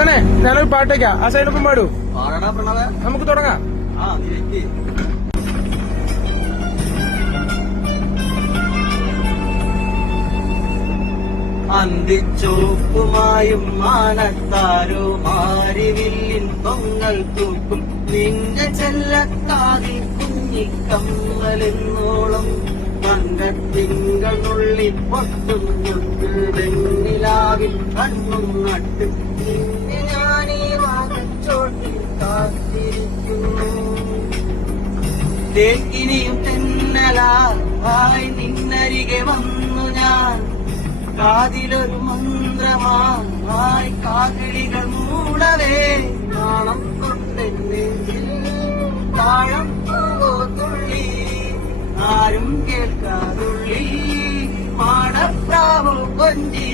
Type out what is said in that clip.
ഞാനൊരു പാട്ടേക്കാ ആ സൈഡൊപ്പം പാടൂ. പാടടാ പ്രണവ, നമുക്ക് തുടങ്ങാം. അന്തിച്ചോപ്പുമായും മാനത്താരോ മാരിവില്ലിൻ പൊങ്ങൽ തൂക്കും നിന്റെ ചെല്ലക്കാതിൽ കുഞ്ഞിക്കമ്മലെന്നോളം തങ്കത്തിങ്കൾ നുള്ളി പൊട്ടും കൊണ്ട് വെണ്ണിലാവിൽ കണ്ണും നട്ട് നിന്നെ ഞാനീ വാഗച്ചോട്ടിൽ കാത്തിരിക്കുന്നു. തേക്കിനിയും തെന്നലായി നിന്നരികെ വന്നു ഞാൻ കാതിലൊരു മന്ത്രമായി കാകിളികൾ മൂടവേ നാണം കൊണ്ടെന്നെ താഴം പൂവോ തുള്ളി ആരും കേൾക്കാതുള്ളി മാടപ്രാവോ കൊഞ്ചി